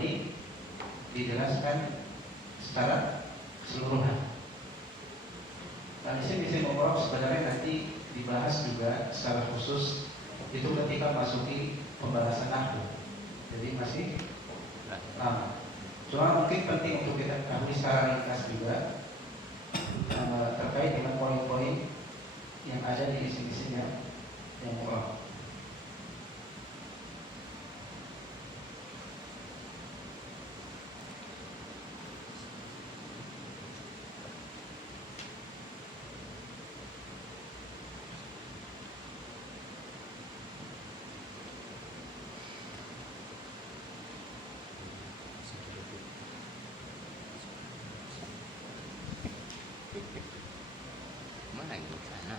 ini dijelaskan secara keseluruhan. Nah, isim mu'rab sebenarnya nanti dibahas juga secara khusus itu ketika masuki pembahasan nahwu. Jadi masih lama. Cuma mungkin penting untuk kita ketahui secara ringkas juga terkait dengan poin-poin yang ada di isim-isim yang mu'rab. Mana yang di sana?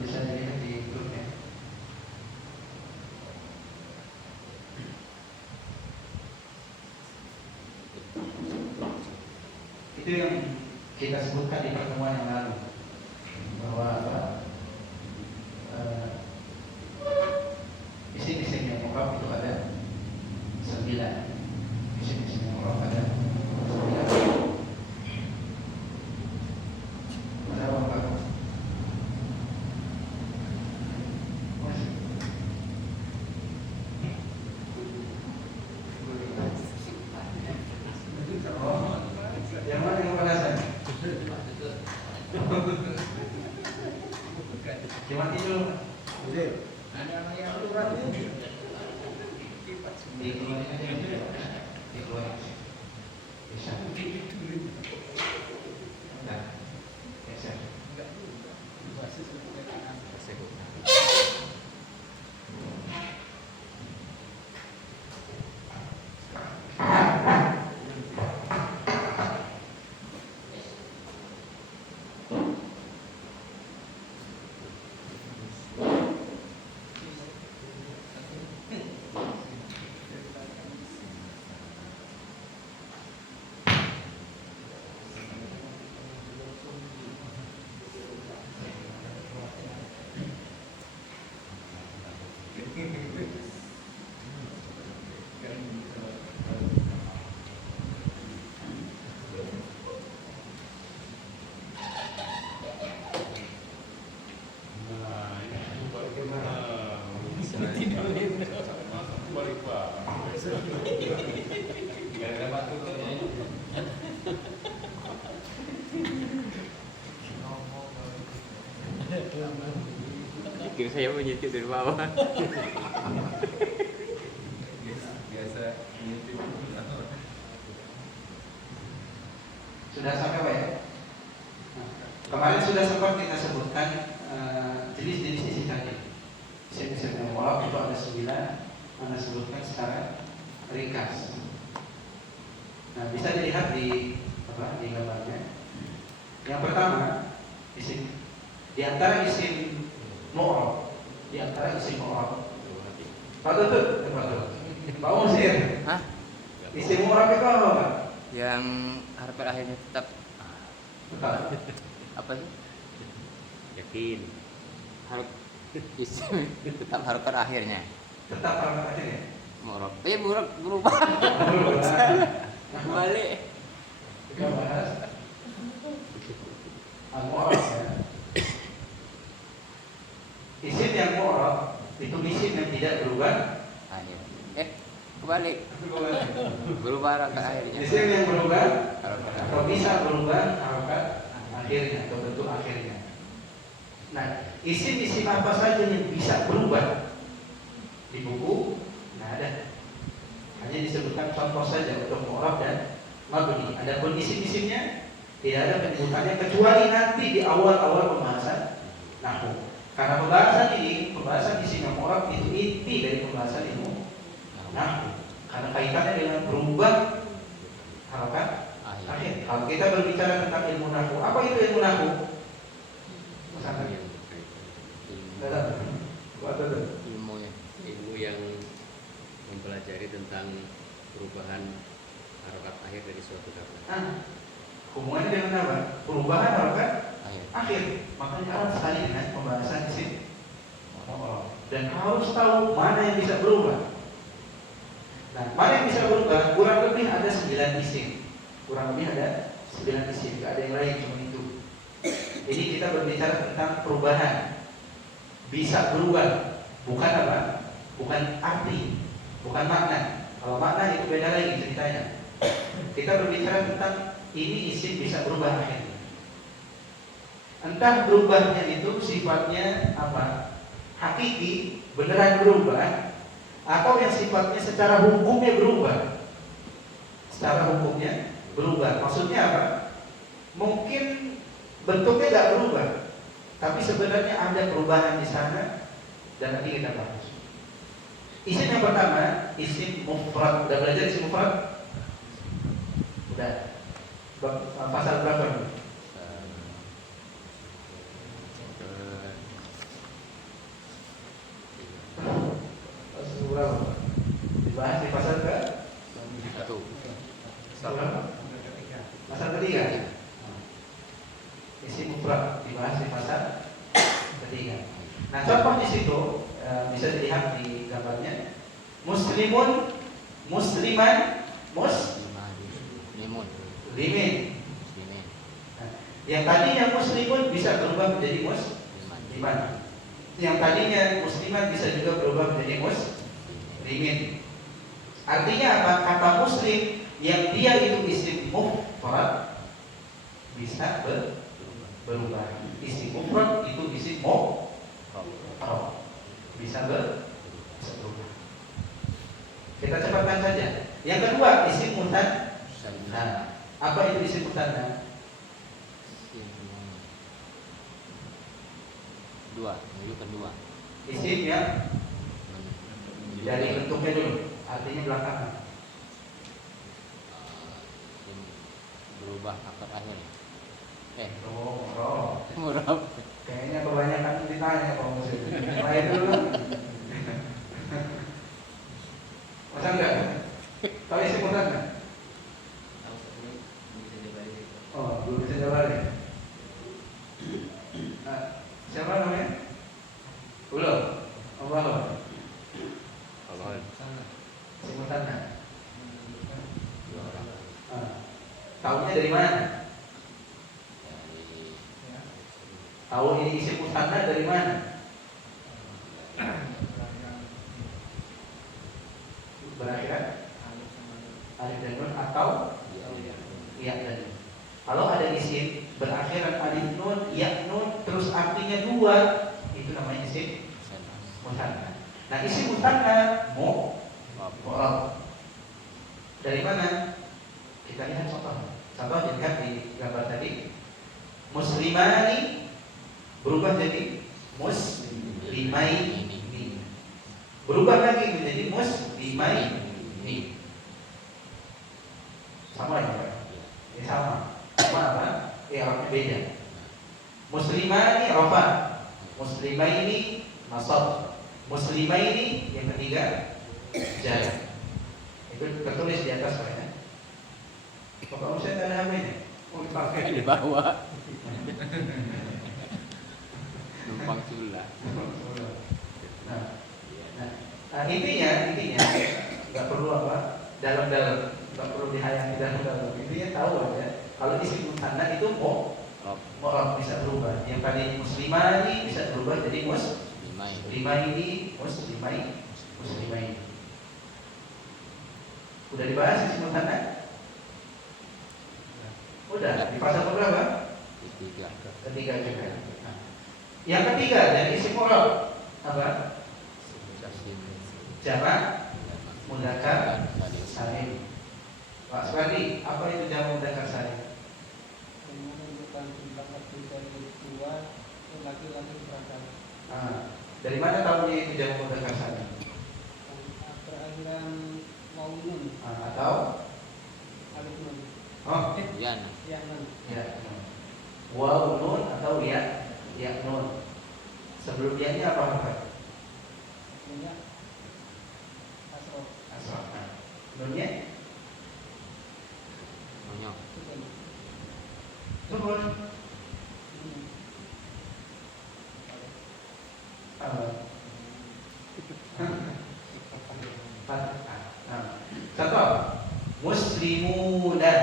Bisa dilihat di grupnya. Itu yang kita sebutkan di pertemuan yang lalu bahwa isim-isim yang mu'rab itu ada 9. Isim-isim yang mu'rab ada 9. Yang mana yang balasan? Gimana itu? Dikeluarin. Bisa. Nah, bisa. Kira saya menyitik dari bawah. Biasa YouTube. Sudah sampai Pak ya? Kemarin sudah sempat kita sebutkan jenis-jenis isim tadi. Isim-isim yang mu'rab itu ada 9, Anda sebutkan secara ringkas. Nah, bisa dilihat di gambarnya. Yang pertama, isim di antara isim mu'rab, Pak Tutut, Pak Musir. Hah? Isim mu'rab itu apa, Pak? Yang harapan akhirnya tetap Betul. apa sih? Yakin. Harus isim tetap harapan akhirnya. Tetap harapan akhirnya. Mu'rab. Berubah. Balik. Kita bahas al-mu'rab ya. Isim yang mu'rab itu isim yang tidak berubah Akhir. Kebalik. Berubah harapan akhirnya. Isim yang berubah Harapan atau bisa berubah harokat akhirnya atau bentuk akhirnya. Nah, isim-isim apa saja yang bisa berubah di buku nggak ada. Hanya disebutkan contoh saja untuk mu'rab dan mabni. Adapun isim-isimnya tidak ada penyebutannya kecuali nanti di awal-awal pembahasan nahwu. Karena pembahasan isim yang mu'rab itu inti dari pembahasan ilmu nahwu. karena kaitannya dengan berubah harokat akhir. Kalau kita berbicara tentang ilmu nahwu, apa itu ilmu nahwu? Ilmu yang mempelajari tentang perubahan harokat akhir dari suatu kata. Hubungannya dengan apa? Perubahan harokat akhir. Makanya erat sekali dengan pembahasan isim dan harus tahu mana yang bisa berubah. Nah, mana yang bisa berubah? Kurang lebih ada 9 isim. Kurang lebih ada 9 isim. Tidak ada yang lain, cuma itu. Jadi kita berbicara tentang perubahan. Bisa berubah. Bukan apa? Bukan arti, bukan makna. Kalau makna itu beda lagi ceritanya. Kita berbicara tentang ini isim bisa berubah akhirnya. Entah berubahnya itu sifatnya apa? Hakiki, beneran berubah, atau yang sifatnya secara hukumnya berubah. Secara hukumnya berubah. Maksudnya apa? Mungkin bentuknya tidak berubah, tapi sebenarnya ada perubahan di sana, dan nanti kita bahas. Isim yang pertama, isim mufrad. Udah belajar isim mufrad? Udah. Pasal berapa? Pasal berapa? Dibahas di pasal ke? Pasal ketiga. Isim mufrad dibahas di pasal ketiga. Nah, contoh di situ bisa dilihat di gambarnya. Muslimun, musliman, limin. Nah, yang tadinya muslimun bisa berubah menjadi musliman. Yang tadinya musliman bisa juga berubah menjadi muslimin. Artinya apa? Kata muslim yang dia itu isim mufrad bisa berubah. Isim mufrad itu isim mufrad bisa berubah. Kita cepatkan saja. Yang kedua, isim mutanna. Nah, apa itu isim mutanna? Menunjukkan dua. Isim yang dari bentuknya dulu, artinya belakangan. Berubah akar akhir. Murab. Kayaknya kebanyakan ditanya Pak Musim. Mulai dulu. Masa enggak? Tahu isim mutanna? Oh, belum bisa jawab ya. Siapa namanya? Belum. Allah. Isim mutanna. Tahunya dari mana? Tahu ini isim mutanna dari mana? Berakhiran alif dan nun atau ya dan nun. Kalau ada isim berakhiran alif nun, ya nun, terus artinya dua, itu namanya isim mutanna. Nah, isim mutanna mu'rab. Dari mana? Kita lihat contoh. Contoh dilihat di gambar tadi. Muslimani berubah jadi muslimaini. Berubah lagi menjadi muslimaini. Sama ya, Pak? Ya, sama. Cuma apa? I'rabnya beda. Muslimani rafa, muslimaini nasab, muslimaini yang ketiga jar. Itu tertulis di atas Pak ya. Bapak Ustaz ada HP-nya? Oh, dipakai Di bawah. Numpang cula. Nah, intinya nggak perlu apa dalam-dalam, nggak perlu dihayati dalam-dalam. Intinya tahu aja kalau isim mutanna itu mu'rab bisa berubah. Yang tadi muslimani bisa berubah jadi muslimaini, muslimaini. Udah dibahas isim mutanna? Udah, di pasal berapa? Ketiga juga. Nah, yang ketiga dari isim mu'rab apa? Jamak mudzakkar salim. Pak Supardi, apa itu jamak mudzakkar salim? Menunjukkan jumlah dari dua laki-laki beragam. Dari mana tahunya itu jamak mudzakkar salim? Berakhiran wawu nun. atau alif nun. oh Yan. Ya nun. ya nun. Waw nun atau ya nun. Sebelum ya-nya apa huruf? Nunnya asrof. Asal. Nah, nunnya Monyok. Sukun. sukun. Hmm. Contoh muslimuna.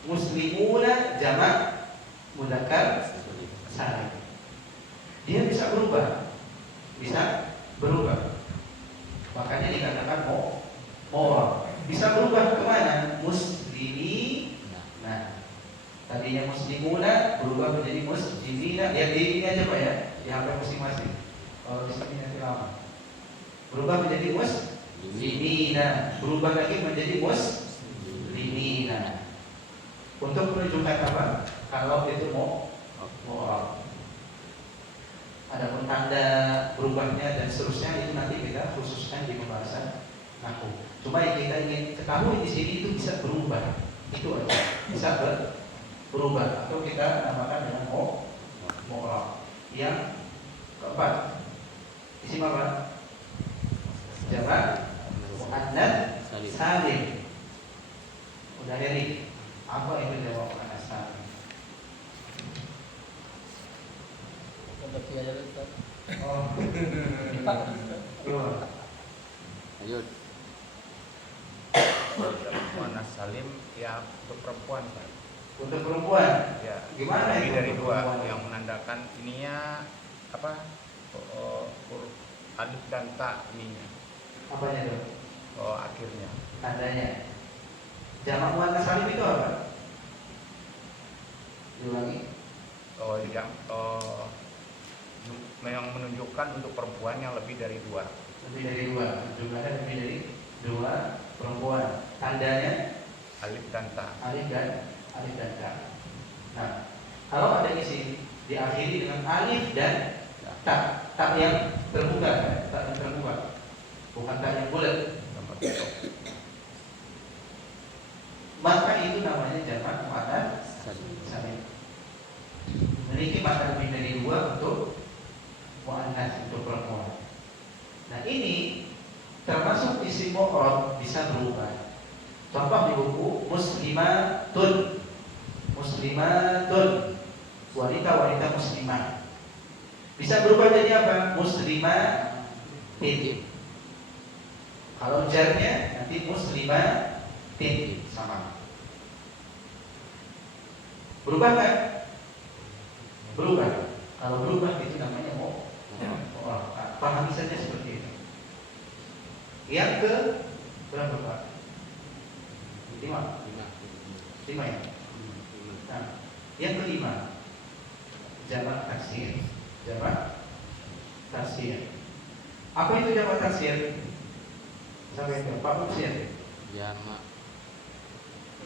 Muslimuna jamak mudzakkar salim. Dia bisa berubah. Bisa berubah. Makanya dikatakan mau bisa berubah kemana? Muslimi. Nah, tadinya muslimuna berubah menjadi muslimina. Lihat di ini aja Pak ya, di HP masing-masing. Kalau di sini nanti lama. Berubah menjadi muslimina, berubah lagi menjadi muslimina. Untuk menunjukkan apa? Kalau itu mau adapun tanda berubahnya dan seterusnya itu nanti kita khususkan di pembahasan nahwu. Cuma yang kita ingin ketahui di sini itu bisa berubah. Itu aja. Bisa berubah atau kita namakan dengan mu'rab. Yang keempat, isim apa? Jamak muannats salim. Udah Heri, apa itu jamak muannats salim? Bagi aja Ustaz. Oh, keluar. Lanjut. Muannas salim ya untuk perempuan kan. Untuk perempuan, Ya. gimana Lebih itu dari untuk dua perempuan? yang menandakan ininya apa? Huruf alif dan ta ininya. Apanya tuh? Akhirnya. Tandanya. Jamak muannats salim itu apa? Diulangi. Yang menunjukkan untuk perempuan yang lebih dari dua. Lebih dari dua, jumlahnya lebih dari dua perempuan. Tandanya Alif dan ta. alif dan ta. Nah, kalau ada isim diakhiri dengan alif dan ta, ta yang terbuka, bukan ta yang bulat, maka itu namanya jamak muannats salim. Memiliki makna lebih dari dua untuk muannats, untuk perempuan. Nah ini termasuk isim mu'rab bisa berubah. Contoh di buku muslimatun, wanita muslimah. Bisa berubah jadi apa? Muslimatin. Kalau jarnya nanti muslimatin sama. Berubah kan? Berubah. Kalau berubah itu namanya mu'rab. Pahami saja seperti itu. Yang ke berapa Pak? 5 ya. Nah, yang kelima jamak taksir. Apa itu jamak taksir? Sampai itu Pak Musir. Jamak.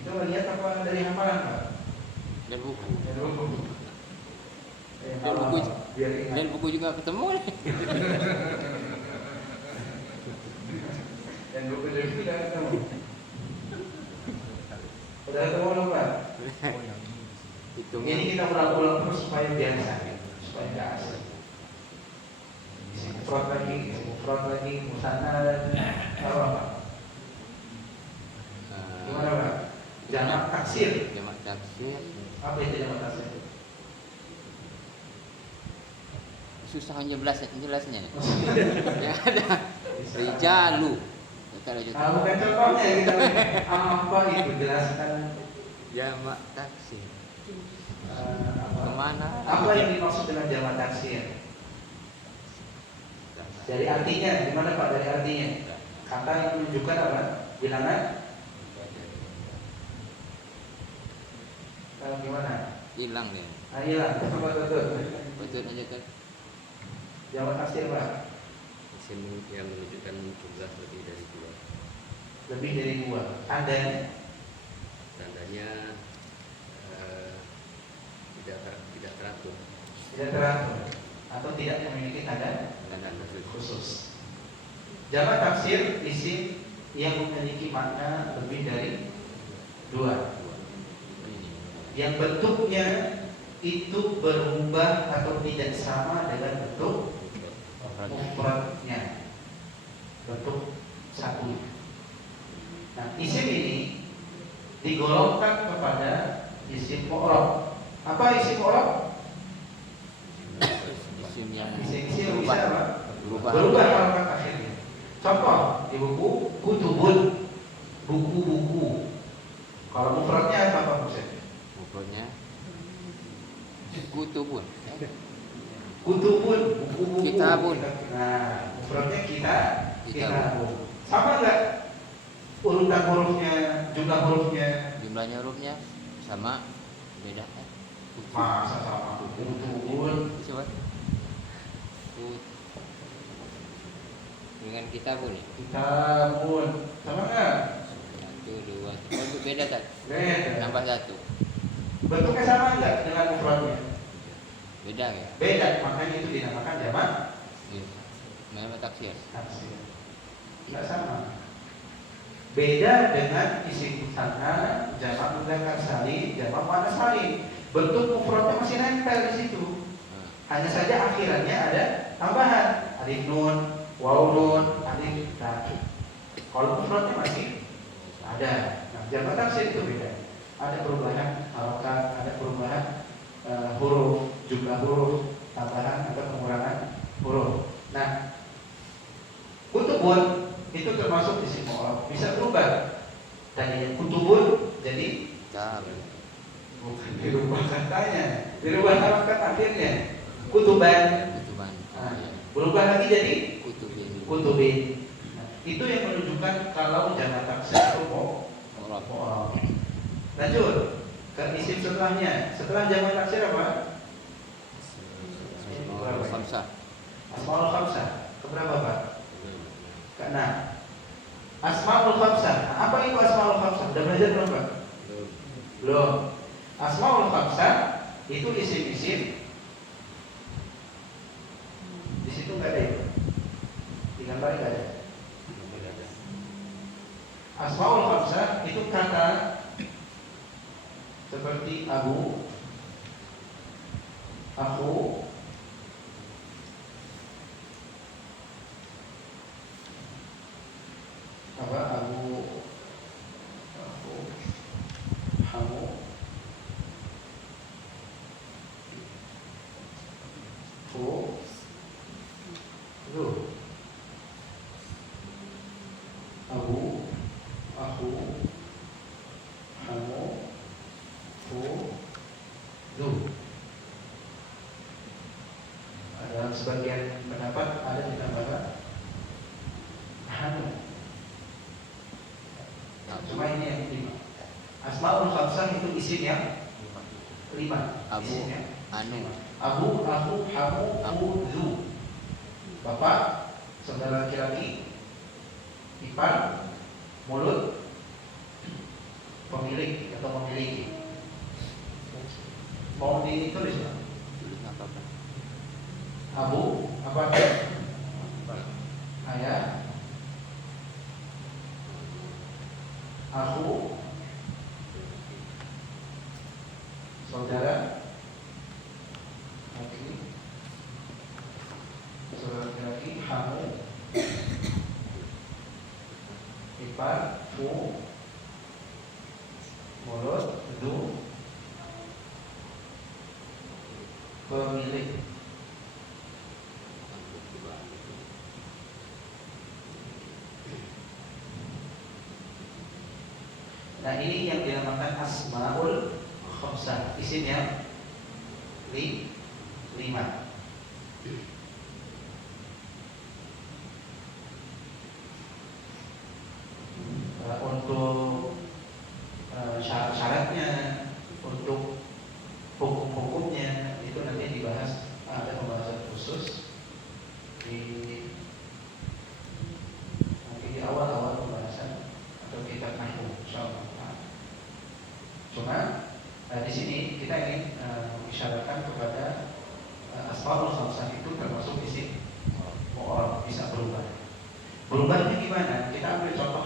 Itu lihat apa dari hafalan Pak? Dan buku. Dari buku. Dan buku. Biar ingat. Dan buku juga ketemu nih. Dan buku dari sudah ketemu. Sudah ketemu belum Pak? Hitungnya. Ini kita ulang-ulang terus supaya biasa, supaya nggak asing. Mufrad lagi, musanna apa? Gimana Pak? Jamak taksir. Jamak taksir. Apa itu jamak taksir? Susah jelasnya nih. Ya ada. Rijalu. Kita lanjut. Nah, bukan contohnya kita apa itu jelaskan Jamak taksir. apa? Kemana? Apa yang dimaksud dengan jamak taksir? Dari artinya, gimana Pak dari artinya? Kata yang menunjukkan apa? Bilangan? Kalau gimana? Hilang dia. Hilang, betul. Betul aja kan. Jamak taksir Pak? Isim yang menunjukkan jumlah lebih dari dua. Lebih dari dua. Tandanya? Tandanya tidak teratur. Tidak teratur atau tidak memiliki tanda Tanda khusus. khusus. Jamak taksir isim yang memiliki makna lebih dari dua, yang bentuknya itu berubah atau tidak sama dengan bentuk mufradnya, bentuk satu. Nah, isim ini digolongkan kepada isim mu'rab. Apa isim mu'rab? Isim yang Isim bisa apa? berubah. Berubah harakat akhirnya. Contoh di buku kutubun, buku-buku. Kalau mufradnya apa maksudnya? Pokoknya kutubun. Kutubun, buku-buku. Kitabun. Nah, mufradnya Kitabun. kitabun. Sama enggak urutan hurufnya, jumlah hurufnya? Jumlahnya hurufnya sama, beda kan? Masa sama? Kutubun. Coba. Dengan kitabun ya. Kitabun. Sama enggak? 1, 2, 3. Oh, beda kan? Beda. Nambah 1. Bentuknya sama enggak dengan mufradnya? Beda ya. Beda, makanya itu dinamakan jamak Iya. Nama taksir. taksir. Enggak sama. Beda dengan isim musanna, jamak mudzakkar salim, jamak muannas salim. Bentuk mufradnya masih nempel di situ. Hanya saja akhirannya ada tambahan alif nun, waw nun, alif ta. Kalau mufradnya masih ada. Nah, jamak taksir itu beda. Ada perubahan harokat, ada perubahan huruf, jumlah huruf, tambahan atau pengurangan huruf. Nah, kutubun itu termasuk isim mu'rab, bisa berubah. Tadinya kutubun jadi Kitab. bukan dirubah katanya, dirubah harokat akhirnya kutuban. Kutuban. Nah, berubah lagi jadi Kutubin. kutubin. Nah, itu yang menunjukkan kalau jamak taksir itu Mu'rab. mu'rab. Lanjut ke isim setelahnya. Setelah jamak taksir apa? Khamsah. Asmaul khamsah. Keberapa Pak? Keenam. Asmaul khamsah. Nah, apa itu asmaul khamsah? Udah belajar belum Pak? Belum. Asmaul khamsah itu isim-isim. Di situ nggak ada itu. Di gambar nggak ada. Asmaul khamsah itu kata seperti abu, aku, apa abu, aku, kamu, ku, lu, abu, aku, kamu, ku, lu. Dalam sebagian pendapat ada ditambahkan hanu. Cuma ini yang lima. Asmaul khamsah itu isim yang lima. Abu, Isimnya anu, abu, aku, kamu, ku, zu. Bapak, saudara laki-laki, ipar, mulut, pemilik atau memiliki. Mau ditulis Pak? apa apa? Abu, apa? Ayah, aku, saudara laki, saudara laki, kamu, ipar, ku, mulut, du, pemilik. Nah, ini yang dinamakan asmaul khamsah, isim yang lima. Untuk syarat-syaratnya, untuk hukum-hukumnya itu nanti dibahas, ada pembahasan khusus di nanti di awal-awal pembahasan atau kitab nahwu insyaallah. Cuma di sini kita ingin mengisyaratkan kepada asmaul khamsah itu termasuk isim mu'rab, bisa berubah. Berubahnya gimana? Kita ambil contoh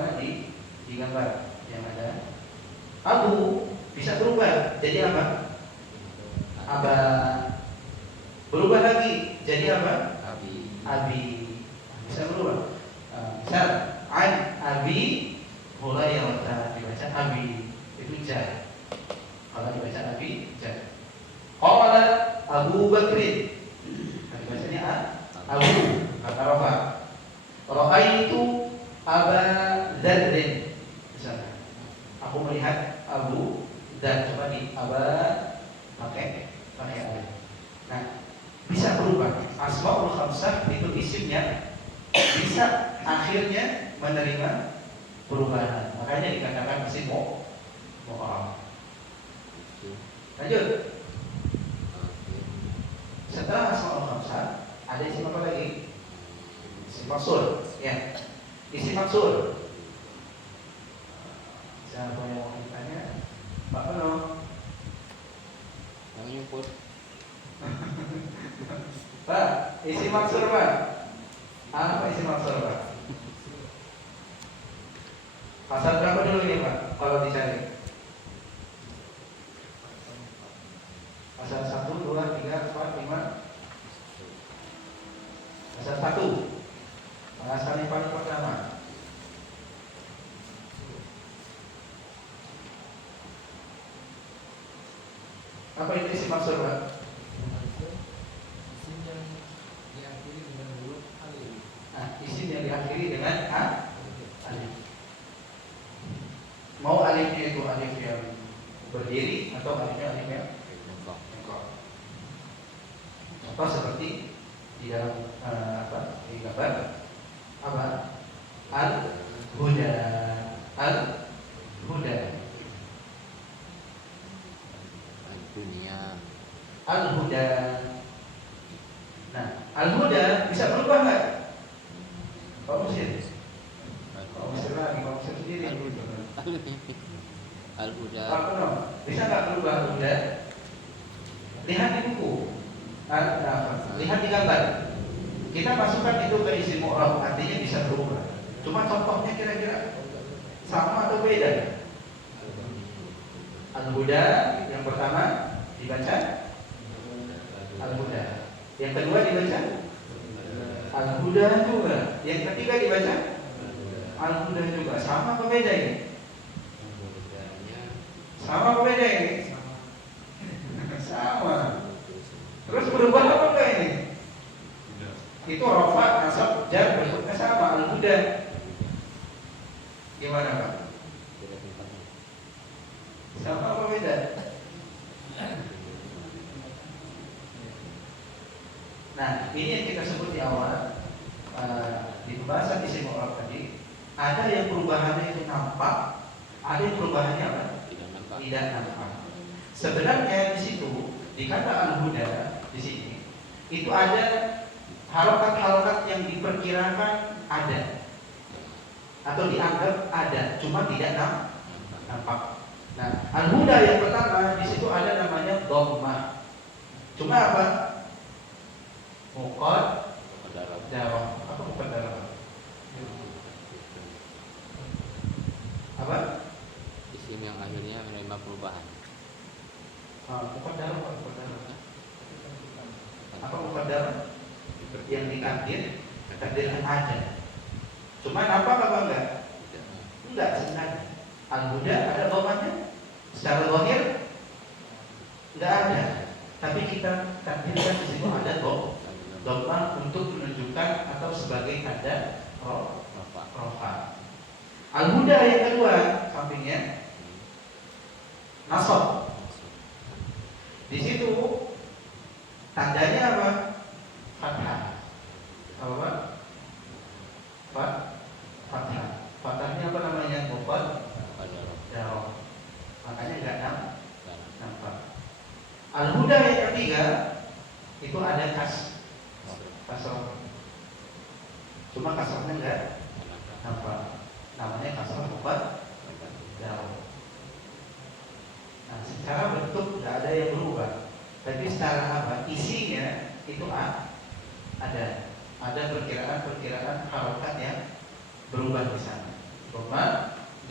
sebagaimana di gambar yang ada. Abu bisa berubah jadi apa? Aba. Berubah lagi jadi apa? Abi. Abi. Bisa berubah. Misal an Abi Hurairah dibaca Abi, itu jar. Kalau dibaca Abi jar. Qala Abu Bakrin, bacanya Abu, kata Rafa. Ra'aitu Aba Dzarrin. Misalnya, aku melihat Abu dan coba di Aba pakai alif. Nah, bisa berubah. Asmaul khamsah itu isimnya bisa akhirnya menerima perubahan. Makanya dikatakan isim mu'rab. Lanjut. Setelah asmaul khamsah ada isim apa lagi? Isim mausul. Ya. Isim mausul. Siapa yang mau ditanya? Pak Peno. Yang nyebut Pak, isi maksur Pak. Apa isi maksur Pak? Pasal berapa dulu ini Pak? Kalau dicari pasal 1, 2, 3, 4, 5. Pasal 1 pasal yang paling pertama. Apa itu isi maksur Pak? Isim yang diakhiri dengan huruf alif. Nah, isim yang diakhiri dengan alif. Mau alifnya itu alif yang berdiri atau alifnya alif yang bengkok. Contoh seperti di dalam di gambar apa? Al-huda. Al-huda. dunia. Al-huda. Nah, al-huda bisa berubah nggak? Pak Musir? Pak Musir lagi, Pak Musir sendiri. Al-huda. Pak Peno, bisa nggak berubah al-huda? Lihat di buku. Lihat di gambar. Kita masukkan itu ke isim mu'rab, artinya bisa berubah. Cuma contohnya kira-kira sama atau beda? Al-huda yang pertama dibaca al-huda. Yang kedua dibaca al-huda juga. Yang ketiga dibaca al-huda juga. Sama apa beda ini? Sama apa beda ini? Sama. Terus berubah apa enggak ini? Itu rafa, nasab, jar bentuknya sama al-huda. Gimana Pak? Sama apa beda? Nah, ini yang kita sebut di awal di pembahasan isim mu'rab tadi. Ada yang perubahannya itu nampak, ada yang perubahannya apa? Tidak nampak. Sebenarnya di situ di kata al-huda di sini itu ada harokat-harokat yang diperkirakan ada atau dianggap ada, cuma tidak nampak. Nah, al-huda yang pertama di situ ada namanya dhammah. Cuma apa? Muqaddarah. Apa muqaddarah? Apa? Isim yang akhirnya menerima perubahan. Muqaddarah apa muqaddarah? Apa muqaddarah? Yang ditakdir, takdirkan ada. Cuma nampak apa enggak? Enggak sebenarnya. Al-huda ada dhammahnya. Secara zahir enggak ada. Tapi kita takdirkan di situ ada dhammah untuk menunjukkan atau sebagai tanda rafa. Al-huda yang kedua sampingnya nasab. Di situ tandanya apa? Fathah. Apa? Fathah. Fathahnya apa namanya? Muqaddarah. Makanya enggak nampak. Al-huda yang ketiga itu ada kasrah. Cuma kasrahnya enggak nampak. Namanya kasrah muqaddarah. Nah, secara bentuk enggak ada yang berubah. Tapi secara apa? Isinya itu ada perkiraan harokat yang berubah di sana. Dhamma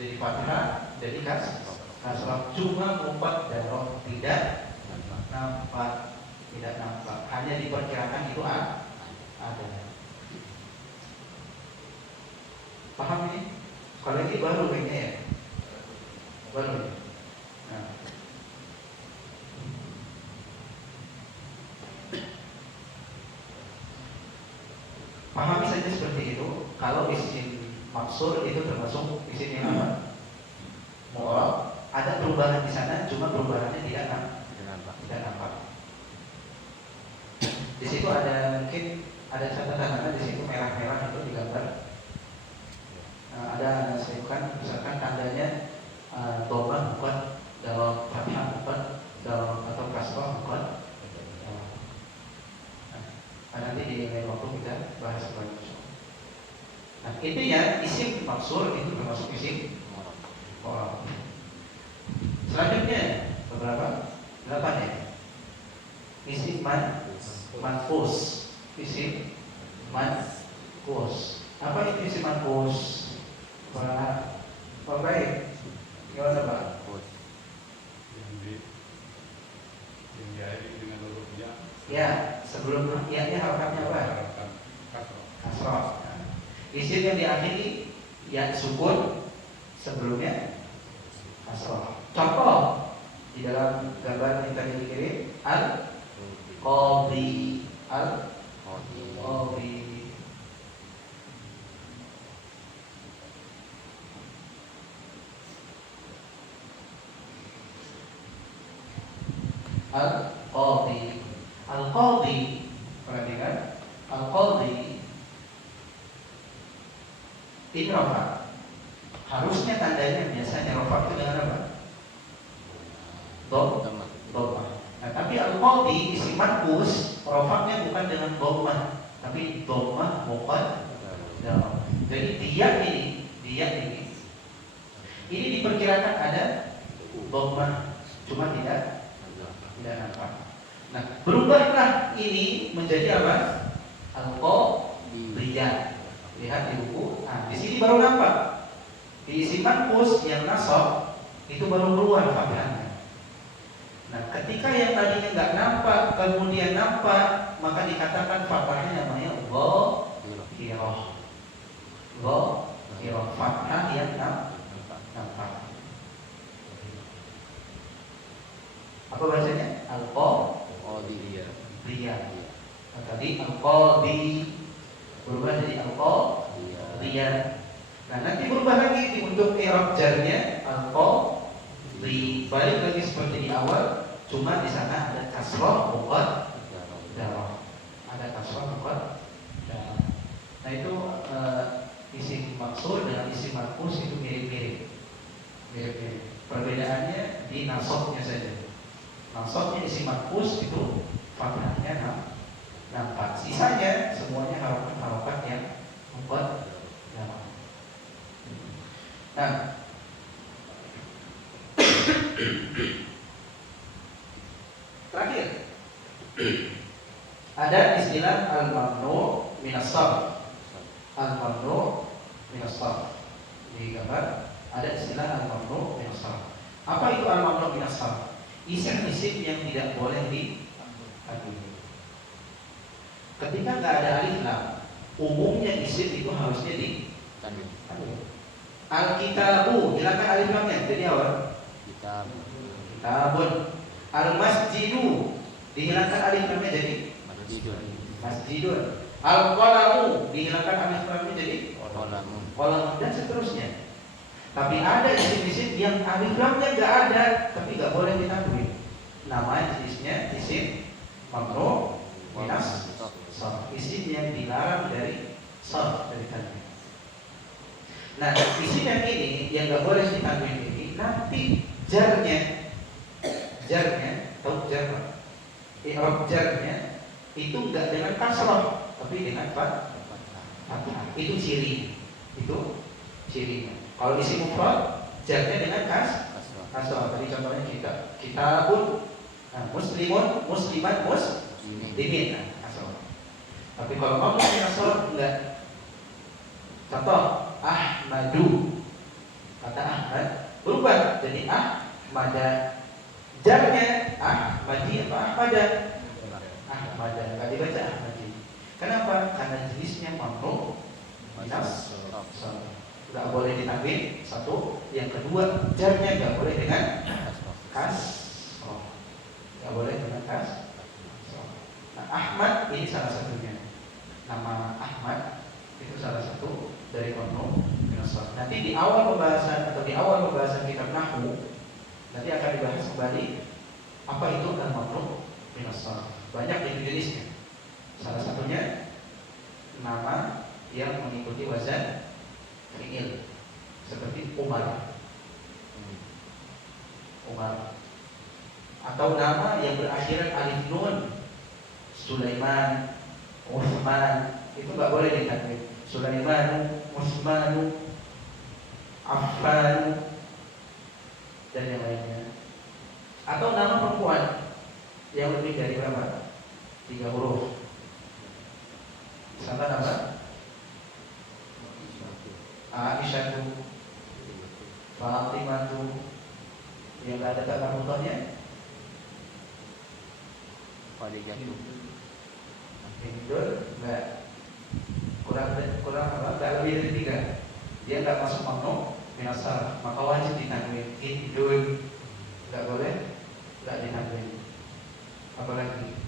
jadi fathah, jadi kasrah. Cuma mufrad daroh tidak nampak, hanya diperkirakan itu ada. Paham ini? Kalau ini baru kayaknya ya, baru. Nah. Pahami saja seperti itu. Kalau isim maksur itu termasuk isim yang apa? Mu'rab. Ada perubahan di sana, cuma perubahannya tidak nampak. Di situ ada mungkin ada catatan karena di situ merah-merah itu digambar. Ada sebutkan misalkan tandanya dhammah bukan dalam fathah bukan dalam atau kasrah bukan. Nanti di lain waktu kita bahas lagi. Nah, intinya isim maksur itu termasuk isim mu'rab. Selanjutnya beberapa 8 ya. Isim manqus. Isim manqus. Apa itu isim manqus? Pak baik. Gimana Pak? Yang diakhiri dengan huruf ya. Ya, sebelum ya-nya harokatnya apa? Kasrah. Isim yang diakhiri ya sukun, sebelumnya kasrah. Contoh di dalam gambar yang tadi dikirim, al-qadhi, al-qadhi. Al-qadhi. Al-qadhi, perhatikan, al-qadhi ini rofa. Harusnya tandanya biasanya rofa itu dengan apa? Dhammah. Nah, tapi al-qadhi isim manqus rofanya bukan dengan dhammah, tapi dhammah muqaddar. Jadi dia ini diperkirakan ada dhammah, cuma tidak nampak. Nah, berubahlah ini menjadi apa? Al-qadhiyah. Lihat di buku. Nah, di sini baru nampak. Di isim manqus yang nasab itu baru keluar fathahnya. Nah, ketika yang tadinya nggak nampak kemudian nampak, maka dikatakan fathahnya namanya dhahirah. Dhahirah, fathah yang nampak. Apa bahasanya? Al-qadhiyah. Nah, tadi al-qadhi berubah jadi al-qadhiyah. Nah, nanti berubah lagi untuk i'rab jarnya al-qadhi. Balik lagi seperti di awal, cuma di sana ada kasrah muqaddarah. Ada kasrah muqaddarah. Nah, itu isim maksur dengan isim manqus itu mirip-mirip. Perbedaannya di nasabnya saja. Nasabnya isim manqus itu fathahnya nampak. Sisanya semuanya harokat yang muqaddarah. Nah, terakhir ada istilah al-mamnu minas sarf. Al-mamnu minas sarf. Di gambar ada istilah al-mamnu minas sarf. Apa itu al-mamnu minas sarf? Isim-isim yang tidak boleh ditanwin. Ketika nggak ada alif lam, umumnya isim itu harusnya ditanwin. Al-kitabu, hilangkan alif lamnya, jadi apa? Kitabun. Al-masjidu, dihilangkan alif lamnya jadi masjidun. Al-qalamu, dihilangkan alif lamnya jadi qalamun, dan seterusnya. Tapi ada isim-isim yang alif lamnya nggak ada, tapi nggak boleh ditanwin. Namanya jenisnya isim mamnu minas sarf. Isim yang dilarang dari sarf, dari tanwin. Nah, isim yang ini yang nggak boleh ditanwin ini nanti jarnya tahu jar? I'rab jarnya itu nggak dengan kasrah, tapi dengan fathah. Itu ciri. Cirinya. Kalau isim mufrad jarnya dengan kasrah. Tadi contohnya kitabun, muslimun, musliman, muslimin. Kasrah. Tapi kalau mamnu minas sarf enggak. Contoh Ahmadu, kata jadi Ahmada. Jarnya Ahmadi apa Ahmada? Ahmada. Nggak dibaca Ahmadi. Kenapa? Karena jenisnya mamnu minas sharf. Nggak boleh ditanwin, satu. Yang kedua, jarnya nggak boleh dengan kasroh. Nggak boleh dengan kasroh. Nah, Ahmad ini salah satunya. Nama Ahmad itu salah satu dari mamnu minas sharf. Nanti di awal pembahasan kitab nahwu nanti akan dibahas kembali apa itu al-mamnu minas sharf. Banyak jenisnya. Salah satunya nama yang mengikuti wazan fi'il seperti Umar, atau nama yang berakhiran alif nun, Sulaiman, Utsman, itu nggak boleh ditanwin. Sulaiman, Utsman, Affan, dan yang lainnya. Atau nama perempuan yang lebih dari berapa? 3 huruf. Misalkan apa? Aisyatu, Fatimatu, yang nggak ada kata mutahnya. Khadijatu. Hindun nggak, kurang apa? Nggak lebih dari 3. Dia nggak masuk mamnu minas sharf, maka wajib ditanwin. Hindun nggak boleh, nggak ditanwin. Apalagi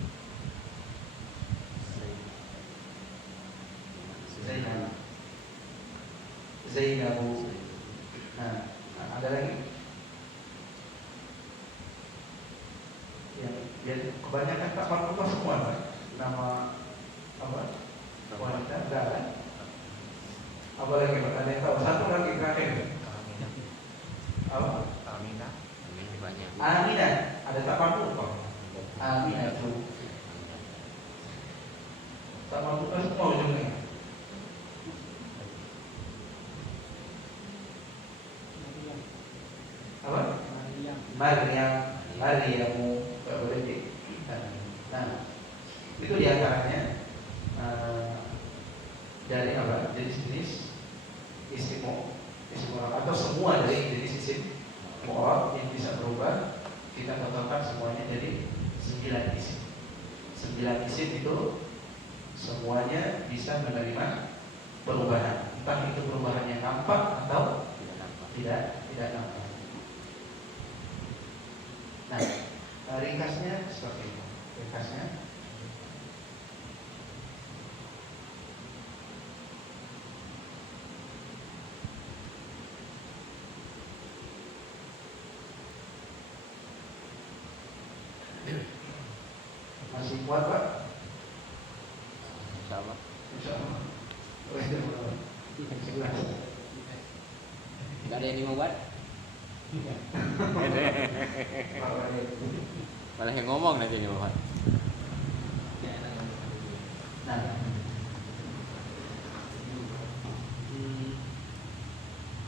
Zainabu. Nah, ada lagi yang kebanyakan tak mampu semua, Pak. Nama apa? Wanita enggak kan? Apa lagi Pak? Ada yang tahu? Satu lagi terakhir. Apa? Aminah. Banyak. Aminah. Ada tak mampu Pak? Aminah itu. Tak mampu semua ujungnya. Apa? Maryamu, nggak boleh di. Nah, itu diantaranya dari apa? Jenis-jenis isim mu'rab atau semua dari jenis isim mu'rab yang bisa berubah. Kita totalkan semuanya jadi 9 isim. 9 isim itu semuanya bisa menerima perubahan. Entah itu perubahan yang nampak atau tidak nampak. Nah, ringkasnya seperti itu. Ringkasnya masih kuat Pak? Insyaallah. Insyaallah. Enggak ada yang dimaubat? Malah yang ngomong nanti nih Muhammad. Nah,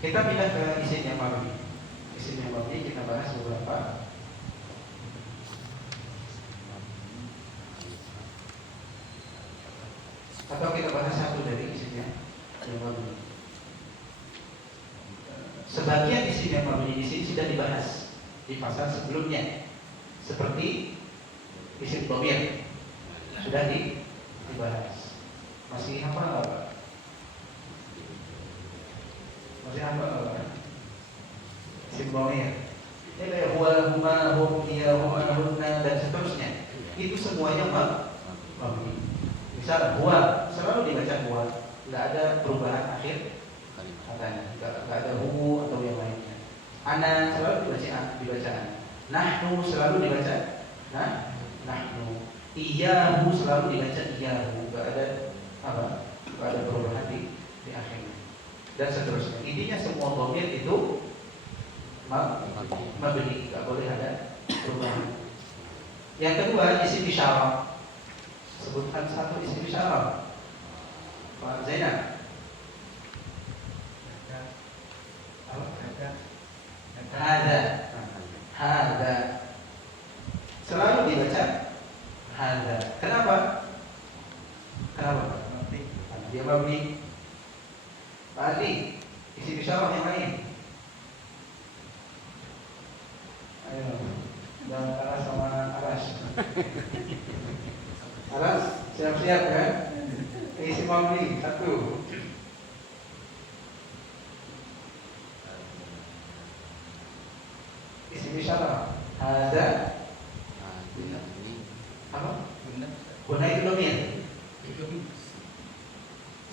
kita pindah ke isim yang mabni. Isim yang mabni kita bahas beberapa. Atau kita bahas satu dari isimnya yang mabni. Sebagian isim yang mabni di sini sudah dibahas di pasal sebelumnya, seperti isim dhamir sudah dibahas. Masih hafal nggak Pak? Masih hafal nggak Pak? Isim dhamir ini kayak huwa, huma, hum, hiya, huma, hunna dan seterusnya. Itu semuanya mabni. Misal huwa selalu dibaca huwa, nggak ada perubahan akhir katanya, nggak ada humu atau yang lainnya. Ana selalu dibaca an. Nahnu selalu dibaca nahnu. Iyahu selalu dibaca iyahu. Nggak ada apa? Nggak ada perubahan di akhirnya. Dan seterusnya. Intinya semua dhamir itu mabni, nggak boleh ada perubahan. Yang kedua isim isyarah. Sebutkan satu isim isyarah. Pak Zainal. Hada selalu dibaca hada. Kenapa? Dia mabni. Pak Ali, isim isyarah yang lain. Alas, siap-siap kan? Isim mabni, satu. Isim isyarah. Ada ini apa? Benar. Bunai domir.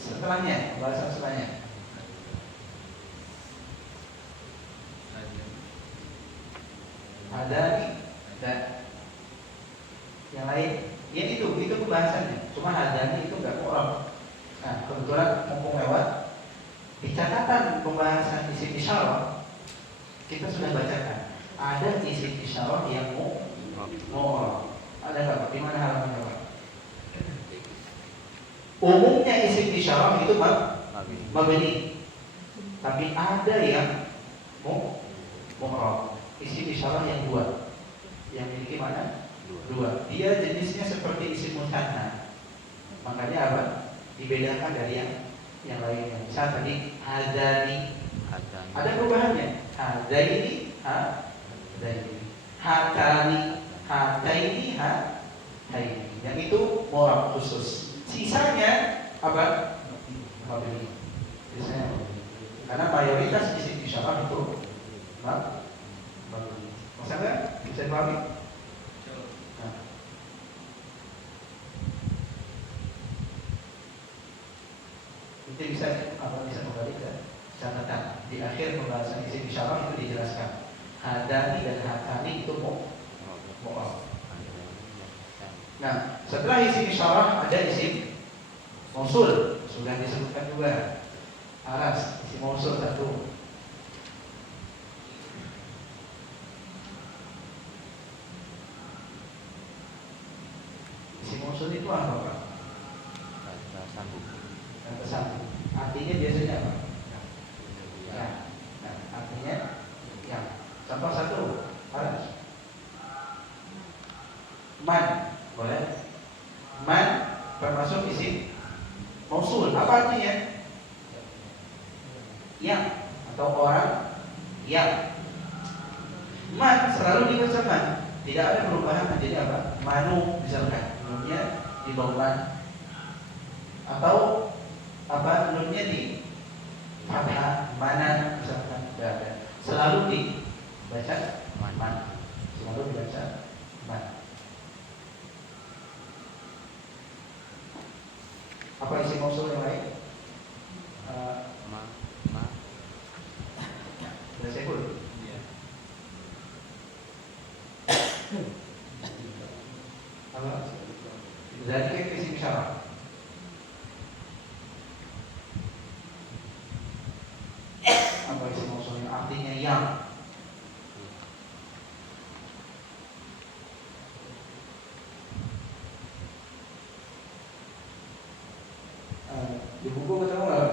Setelahnya, bahasa setelahnya. Ada nih, dan yang lain, ya itu pembahasannya. Cuma ada nih itu nggak orang. Nah, kebetulan mumpung lewat di catatan pembahasan isim isyarah kita sudah bacakan. Ada isim isyarah yang mau ada nggak Pak? Di mana halamannya Pak? Umumnya isim isyarah itu mabni. Tapi ada yang mu'rab. Isim isyarah yang dua, yang memiliki mana? Dua. Dia jenisnya seperti isim musanna. Makanya apa? Dibedakan dari yang lainnya. Misal tadi hadzani. Ada perubahannya. Hadzaini, hadaini. Hatani, hataini, hataini. Yang itu mu'rab khusus. Sisanya apa? Mabni. Sisanya mabni. Karena mayoritas isim isyarah itu mabni. Masa enggak? Bisa dipahami? Nah. Nanti bisa kembali ke catatan. Di akhir pembahasan isim isyarah itu dijelaskan. Hadani dan hatani itu mu'rab. Nah, setelah isim isyarah ada isim mausul, sudah disebutkan juga. Aras, isim mausul satu. Isim mausul itu apa Pak? kata sambung. Kata sambung. Artinya biasanya apa? Ya. Nah, artinya ya. Contoh satu, Aras. Man, boleh? Man termasuk isim mausul. Apa artinya? Yang atau orang yang. Man selalu dibaca man. Tidak ada perubahan menjadi apa? Manu misalkan. Nunnya di bawah atau apa? Nunnya di fathah mana misalkan. Tidak ada. Selalu dibaca man. Selalu dibaca man. Apa isi mausul yang lain? Sudah saya dulu. Apa? Jadi kan isim isyarah. Apa isi mausul yang artinya yang? Di buku ketemu nggak?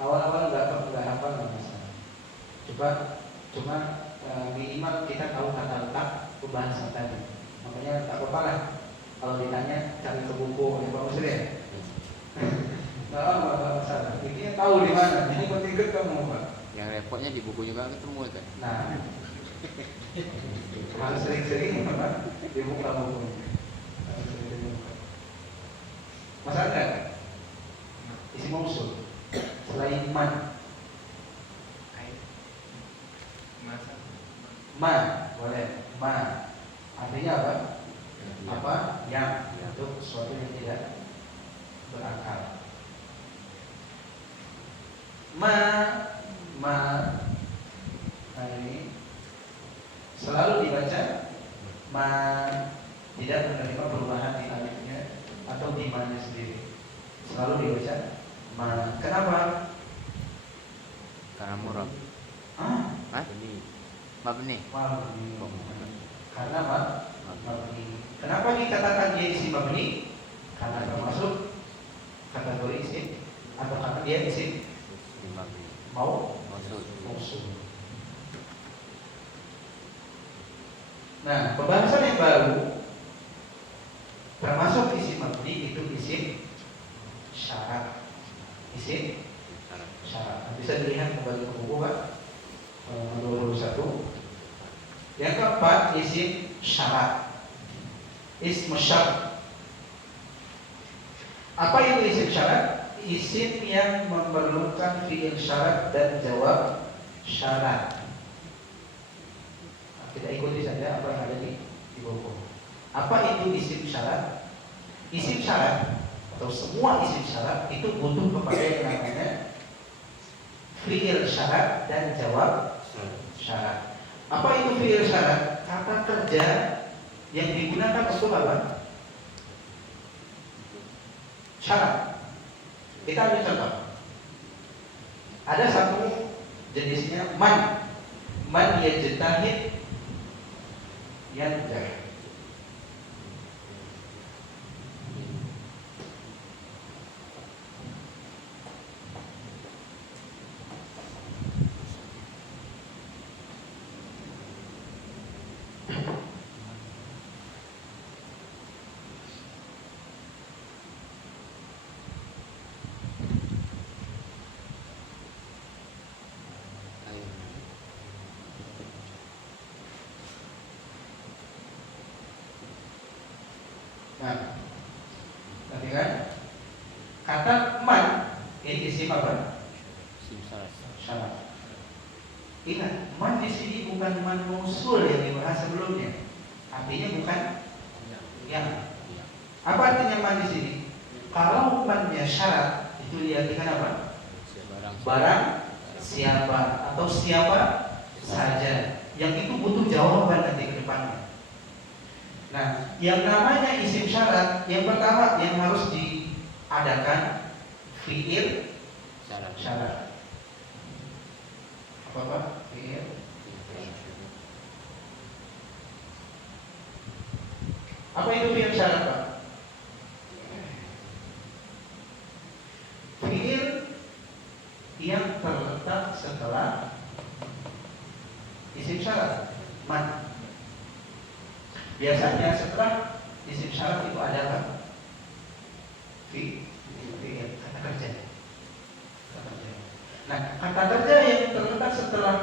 Awal-awal nggak hafal nggak masalah. Cuma minimal kita tahu kata letak pembahasan tadi. Makanya tak apa-apa lah kalau ditanya cari ke buku ya Pak Musri ya. Nggak masalah. Intinya tahu di mana. Ini penting ketemu Pak. Yang repotnya di buku juga ketemu kan. Nah, harus sering-sering Pak dibuka buku. Masalah kan? Isi mausul selain man. Ma, boleh. Ma artinya apa? Apa? Yang untuk sesuatu yang tidak berakal. Nah ini selalu dibaca ma, tidak menerima perubahan di alifnya atau di ma-nya sendiri. Selalu dibaca ma. Kenapa? Karena murah. Ini mabni. Karena mabni. Kenapa dikatakan dia isim mabni? Karena termasuk kategori isim atau karena dia isim mausul. Nah, pembahasan yang baru termasuk isim mabni itu isim syarat. Isim syarat. Bisa dilihat kembali ke buku Pak. 21. Yang keempat isim syarat. Ismu syarat. Apa itu isim syarat? Isim yang memerlukan fiil syarat dan jawab syarat. Nah, kita ikuti saja apa yang ada di buku. Apa itu isim syarat? Isim syarat atau semua isim syarat itu butuh kepada yang namanya fiil syarat dan jawab syarat. Apa itu fiil syarat? Kata kerja yang digunakan untuk apa? Syarat. Kita ambil contoh. Ada satu jenisnya man. Man yajtahid yanjah. Ayo. Nah, tadi kan kata man ini isim apa? Isim syarat. Syarat. Ingat, man di sini bukan man mausul yang dibahas sebelumnya. Artinya bukan yang. Iya. Apa artinya man di sini? Kalau mannya syarat itu diartikan apa? Barang siapa atau siapa saja. Yang itu butuh jawaban nanti ke depannya. Nah, yang namanya isim syarat, yang pertama yang harus diadakan fiil Syarat. syarat. Apa Pak? Fiil. Apa itu fiil syarat Pak? Fiil yang terletak setelah isim syarat. Man. Biasanya setelah isim syarat itu ada apa? Fiil, kata kerja. Nah, kata kerja yang terletak setelah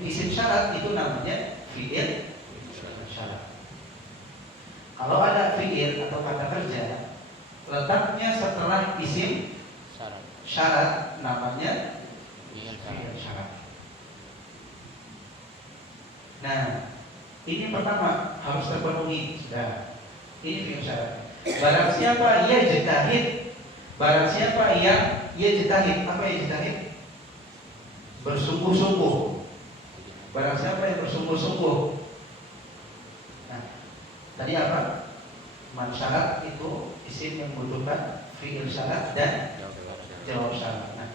isim syarat itu namanya fiil syarat. Kalau ada fiil atau kata kerja letaknya setelah isim Syarat. syarat namanya Fiil fiil syarat. syarat. Nah, ini pertama harus terpenuhi sudah. Ini fiil syarat. Barang siapa ia jitahid, barang siapa yang ia jitahid, apa ia jitahid? Bersungguh-sungguh. Barang siapa yang bersungguh-sungguh. Nah, tadi apa? Man syarat itu isim yang membutuhkan fiil syarat dan jawab syarat. Nah,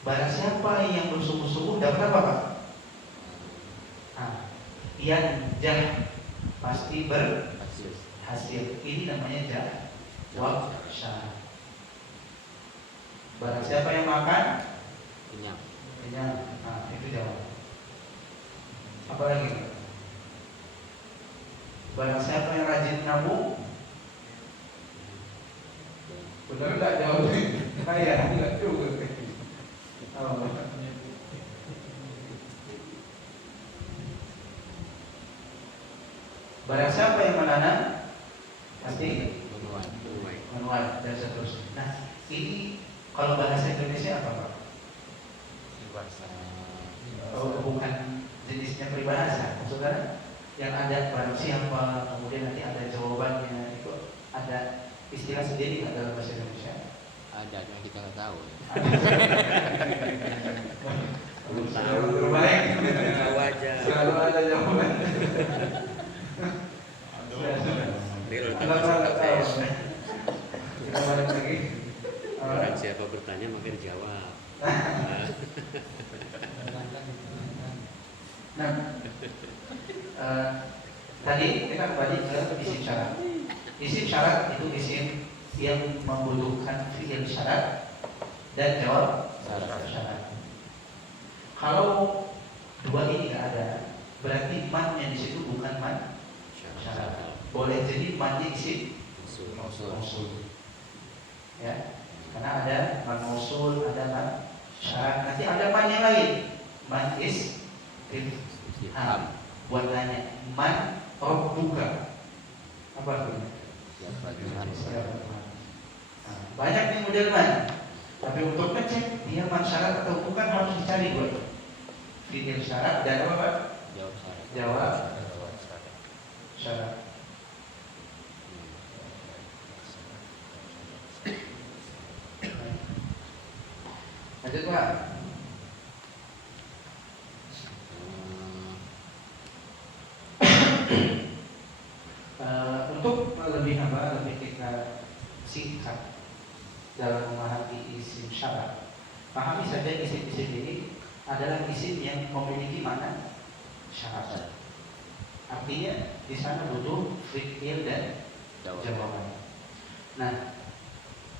barang siapa yang bersungguh-sungguh dapat apa Pak? Nah, yang jah pasti berhasil. Ini namanya jawab syarat. Barang siapa yang makan Kenyang. kenyang. Nah, itu jawab. Apa lagi? Barang siapa yang rajin nabung, benar enggak jawabnya? Saya enggak juga. Oh. Barang siapa yang menanam pasti menuai dan seterusnya. Nah, ini kalau bahasa Indonesia apa Pak? Oh, bukan jenisnya peribahasa, saudara. Yang ada barang siapa, kemudian nanti ada jawabannya, itu ada istilah sendiri nggak dalam bahasa Indonesia? Ada yang kita nggak tahu. Belum tahu. Terbaik. Tahu aja. Selalu ada jawaban. Dia udah Kalau nggak tahu, kita balik lagi. Orang siapa bertanya maka dijawab. Nah, tadi kita kembali ke isim syarat. Isim syarat itu isim yang membutuhkan fiil syarat dan jawab syarat. Kalau dua ini nggak ada, berarti man-nya di situ bukan man syarat. Boleh jadi man-nya isim mausul. Ya, karena ada man mausul, ada man syarat. Nanti ada man yang lain, man istifham. Buat nanya, man rabbuka. Apa artinya? Siapa Tuhan? Nah, banyak nih model man. Tapi untuk ngecek dia man syarat atau bukan harus dicari buat fi'il syarat dan apa Pak? Jawab syarat. Jawab syarat. Lanjut Pak. Untuk lebih kita singkat dalam memahami isim syarat, pahami saja isim-isim ini adalah isim yang memiliki makna syarat. Artinya di sana butuh fi'il dan jawaban. Nah,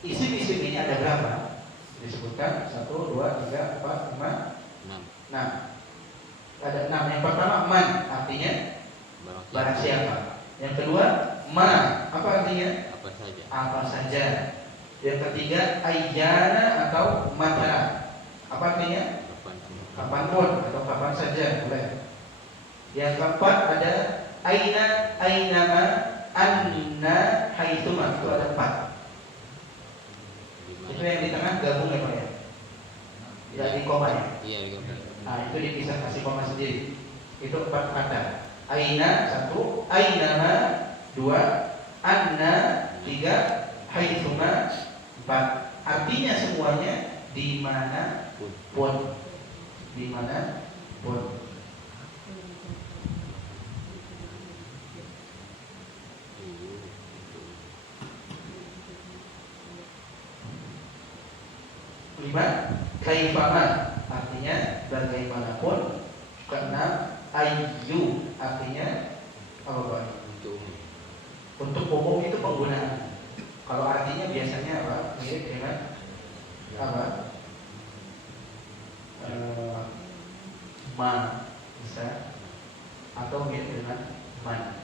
isim-isim ini ada berapa? Disebutkan 1, 2, 3, 4, 5, 6. Ada 6. Yang pertama man, artinya barang siapa. Yang kedua ma, apa artinya? Apa saja. Apa saja. Yang ketiga ayyana atau mata, apa artinya? Kapanpun atau kapan saja boleh. Yang keempat ada aina, ainama, anna, haitsuma. Itu ada 4. Itu yang di tengah gabung ya Pak ya? Tidak di koma ya? Iya, Nah itu dipisah kasih koma sendiri. Itu 4 kata. Aina 1, ainama 2, anna 3, haitsuma 4. Artinya semuanya di mana pun. Di mana pun. Lima, kaifama artinya bagaimanapun. Keenam, ayyu artinya apa Pak? Untuk umum itu penggunaan. Kalau artinya biasanya apa? Mirip dengan apa? Ma bisa, atau mirip dengan man.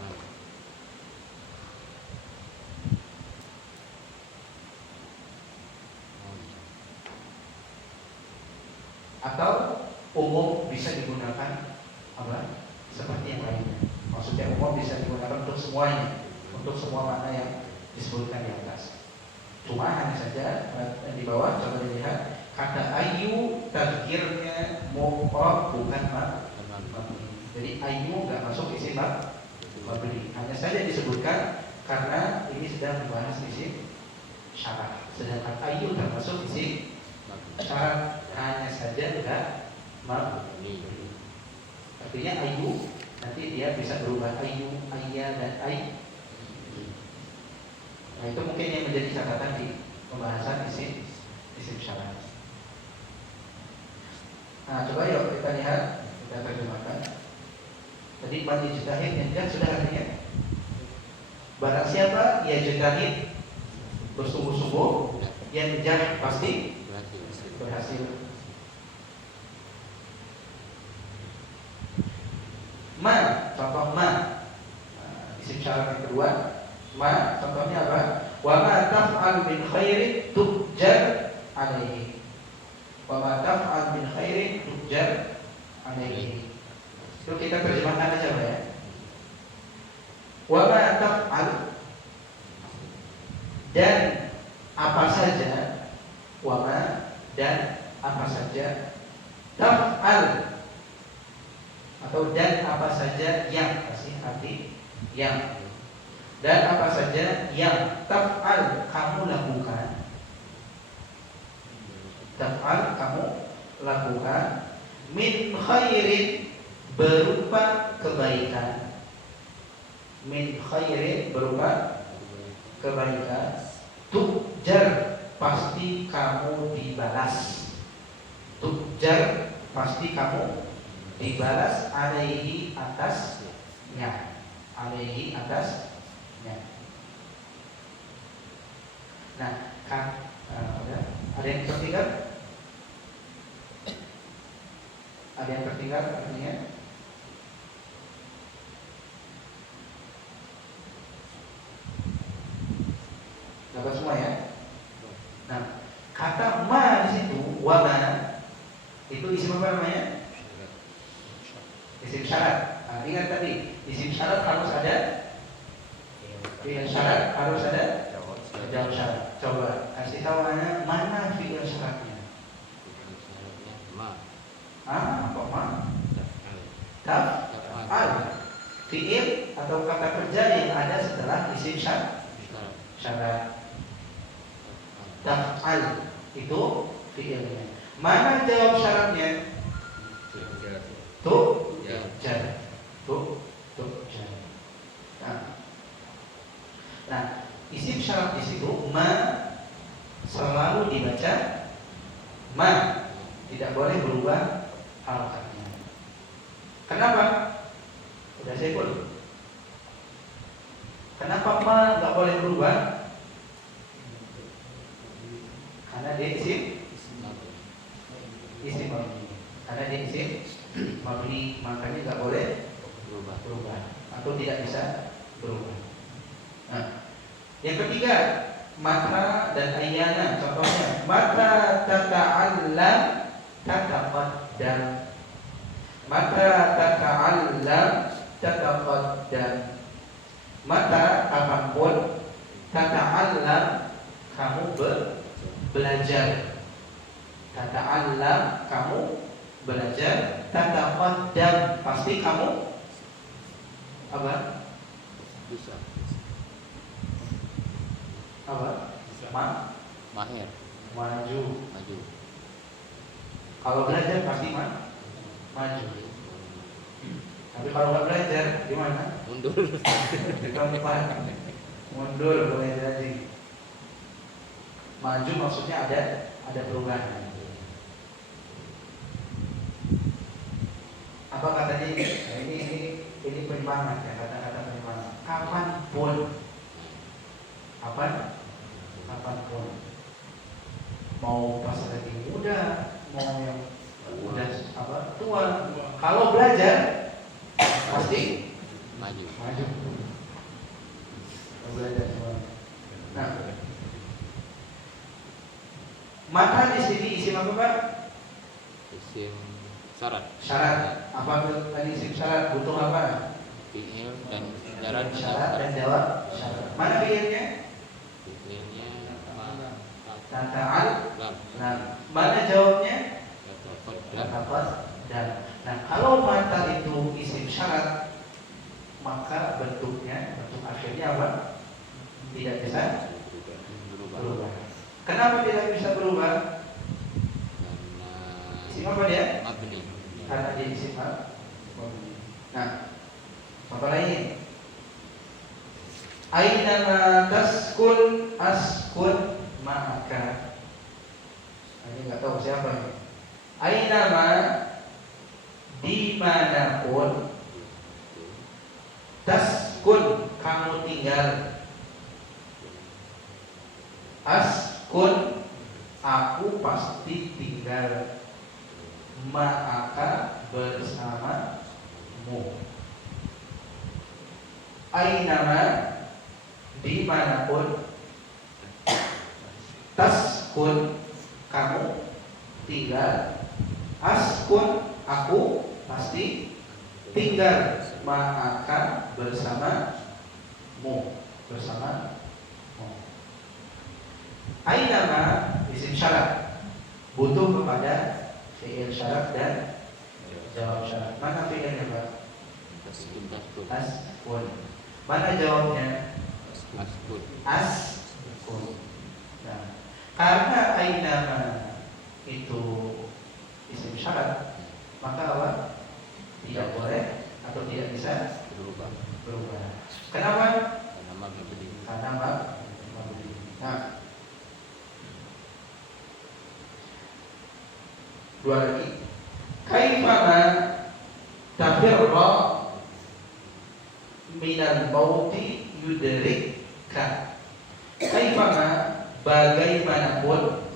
Atau umum bisa digunakan apa? Seperti yang lainnya. Maksudnya umum bisa digunakan untuk semuanya, untuk semua makna yang disebutkan di atas. Cuma hanya saja di bawah coba dilihat kata ayu tadzkirnya mufrad bukan mabni. Jadi ayu nggak masuk isim mabni. Hanya saja disebutkan karena ini sedang membahas isim syarat. Sedangkan ayu termasuk isim syarat, hanya saja enggak mabni. Artinya ayu nanti dia bisa berubah ayu, ayya dan ay. Nah itu mungkin yang menjadi catatan di pembahasan isim syarat. Nah coba yuk kita lihat, kita terjemahkan. Tadi man yajtahid yang sudah artinya barang siapa yajtahid bersungguh-sungguh, yang pasti berhasil. Ma, contoh ma, isim syarat yang kedua. Ma, contohnya apa? Wa ma taf'al min khairin tujar alaihi. Wa ma taf'al min khairin tujar alaihi. Itu kita terjemahkan aja Pak ya. Wa ma taf'al, dan apa saja. Wa ma, dan apa saja. Taf'al, atau dan apa saja yang, kasih arti yang. Dan apa saja yang taf'al kamu lakukan. Taf'al kamu lakukan min khairin berupa kebaikan. Min khairin berupa kebaikan. Tujar pasti kamu dibalas. Tujar pasti kamu dibalas alaihi atasnya. Alaihi atasnya. Nah, ada yang tertinggal? Ada yang tertinggal artinya? Dapat semua ya? Nah, kata ma di situ, wa ma, itu isim apa namanya? Isim syarat. Nah, ingat tadi, isim syarat harus ada, fi'il syarat harus ada jawab syarat. Coba kasih tahu Ana, mana fi'il syaratnya? Syaratnya ma. Apa ma? Taf'al. Taf'al. Fi'il atau kata kerja yang ada setelah isim syarat. Syarat. Taf'al itu fi'ilnya. Mana jawab syaratnya? Tuh jar. Tuh jar. Nah, isim syarat di situ ma selalu dibaca ma, tidak boleh berubah harokatnya. Kenapa? Udah saya pun. Kenapa ma nggak boleh berubah? Karena dia isim mabni. Karena dia isim mabni, makanya nggak boleh berubah atau tidak bisa berubah. Nah, yang ketiga, mata dan ayyana. Contohnya, mata tata'allam tataqaddam. Mata tata'allam tataqaddam. Mata kapanpun, tata'allam kamu belajar. Tata'allam kamu belajar. Tataqaddam pasti kamu apa? Bisa. Apa? Mahir. Maju. Maju. Kalau belajar pasti maju. Tapi kalau nggak belajar gimana? Mundur. Di tempat. Mundur boleh jadi. Maju maksudnya ada perubahan. Apa katanya ini? Ini penyemangat ya, kata-kata penyemangat. Kapanpun. Kapanpun. Mau pas lagi muda, mau yang udah tua. Kalau belajar pasti Maju. Kalau belajar semua. Nah, mata di sini isim apa Pak? Isim syarat. Syarat. Apa tadi isim syarat? Butuh apa? Fi'il dan Syarat dan jawab syarat. Mana fi'ilnya? Fi'ilnya Tata'al. lam. Nah, mana jawabnya? Tataqaddam. Dan nah, kalau mata itu isim syarat, maka bentuk akhirnya apa? Tidak bisa berubah. Kenapa tidak bisa berubah? Karena Isim apa dia? mabni. Karena dia isim mabni. Nah, apa lain? Ainama taskun askun ma'aka. Ini nggak tahu siapa ini. Ainama dimanapun, taskun kamu tinggal, askun aku pasti tinggal, ma'aka bersamamu. Ainama dimanapun, taskun kamu tinggal, askun aku pasti tinggal, ma'aka bersamamu. Ainama isim syarat, butuh kepada fi'il syarat dan jawab syarat. Mana fi'ilnya Pak? Askun. Mana jawabnya? Askun. Nah, karena ainama itu isim syarat, maka apa? Tidak boleh atau tidak bisa berubah. Kenapa? Karena mabni. Nah, dua lagi. Kaifama tafirra minal mauti yudrikka. Kaifama bagaimanapun,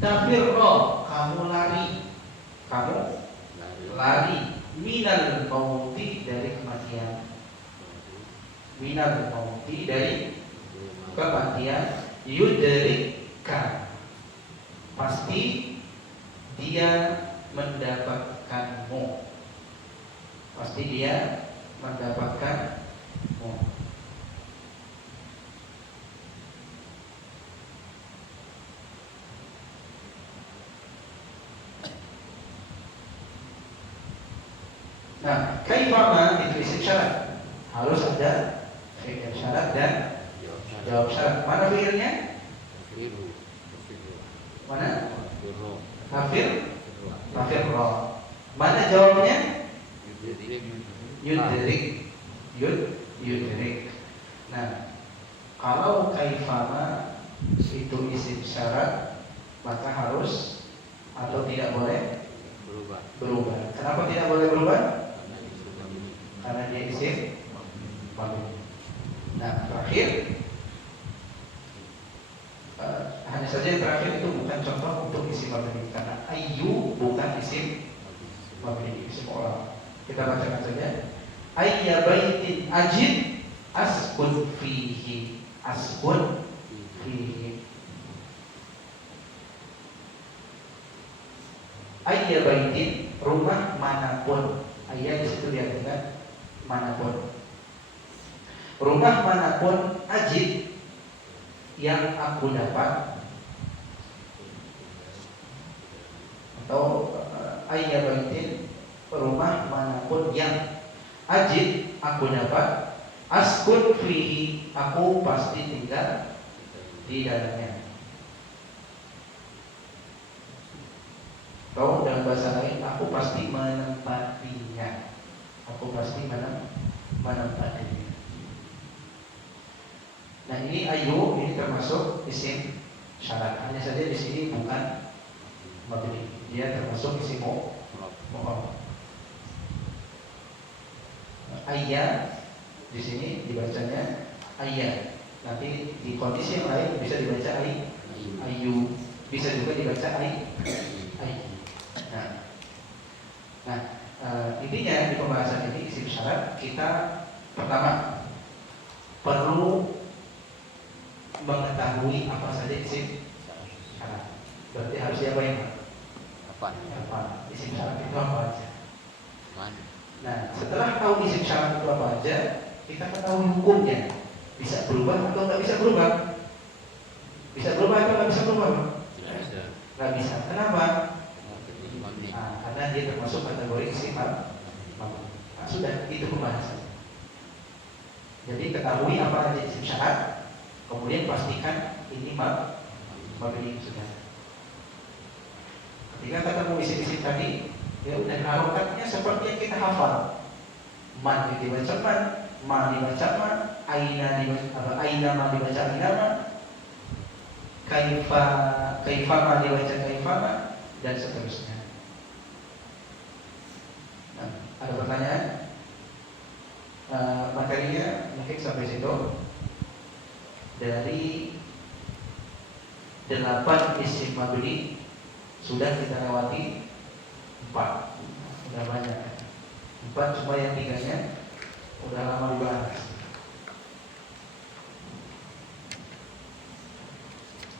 tafirra kamu lari minal mauti dari kematian. Minal mauti dari kematian, yudrikka pasti dia mendapatkanmu. pasti dia mendapatkan Nah, kaifama itu isim syarat. Harus ada fi'il syarat dan jawab syarat. Mana fi'ilnya? Firu. Mana? Firu. Hafir, hafir roh. Mana jawabnya? Yudrik, yudrik. Nah, kalau kaifama itu isim syarat, maka harus atau tidak boleh berubah. Kenapa tidak boleh berubah? Karena dia isim mabni. Nah, terakhir hanya saja yang terakhir itu bukan contoh untuk isim mabni karena ayu bukan isim mabni, isim orang. Kita bacakan saja. Ayya baitin ajid asbun fihi, asbun fihi. Ayya baitin, rumah manapun. Ayya di situ diartikan manapun. Rumah manapun ajid yang aku dapat, atau ayya baitin, rumah manapun yang ajid aku dapat, askun fihi, aku pasti tinggal di dalamnya. Atau dalam bahasa lain, aku pasti menempatinya. Aku pasti menempatinya. Nah, ini ayu, ini termasuk isim syarat. Hanya saja di sini bukan mabni. Dia termasuk isim mu'rab. Ayya di sini dibacanya ayya. Nanti di kondisi yang lain bisa dibaca ayu. Bisa juga dibaca ayu. Nah, intinya di pembahasan ini isim syarat kita pertama perlu mengetahui apa saja isim syarat. Berarti harus diapain? Apa? Isim syarat itu apa aja? Nah, setelah tahu isim syarat itu apa aja, kita ketahui hukumnya. Bisa berubah atau nggak bisa berubah? Bisa berubah atau nggak bisa berubah? Nggak bisa. Kenapa? Karena dia termasuk kategori isim mabni. Nah, sudah, itu pembahasan. Jadi ketahui apa aja isim syarat, kemudian pastikan ini mabni sudah. Ketika ketemu isim-isim tadi, ya udah harokatnya seperti yang kita hafal. Man dibaca man, ma dibaca ma, aina dibaca aina ma dibaca aina ma, kaifa ma dibaca kaifa ma, dan seterusnya. Nah, ada pertanyaan? Materinya mungkin sampai situ. Dari 8 isim mabni sudah kita lewati 4. Sudah banyak. 4 cuma yang 3-nya udah lama dibahas.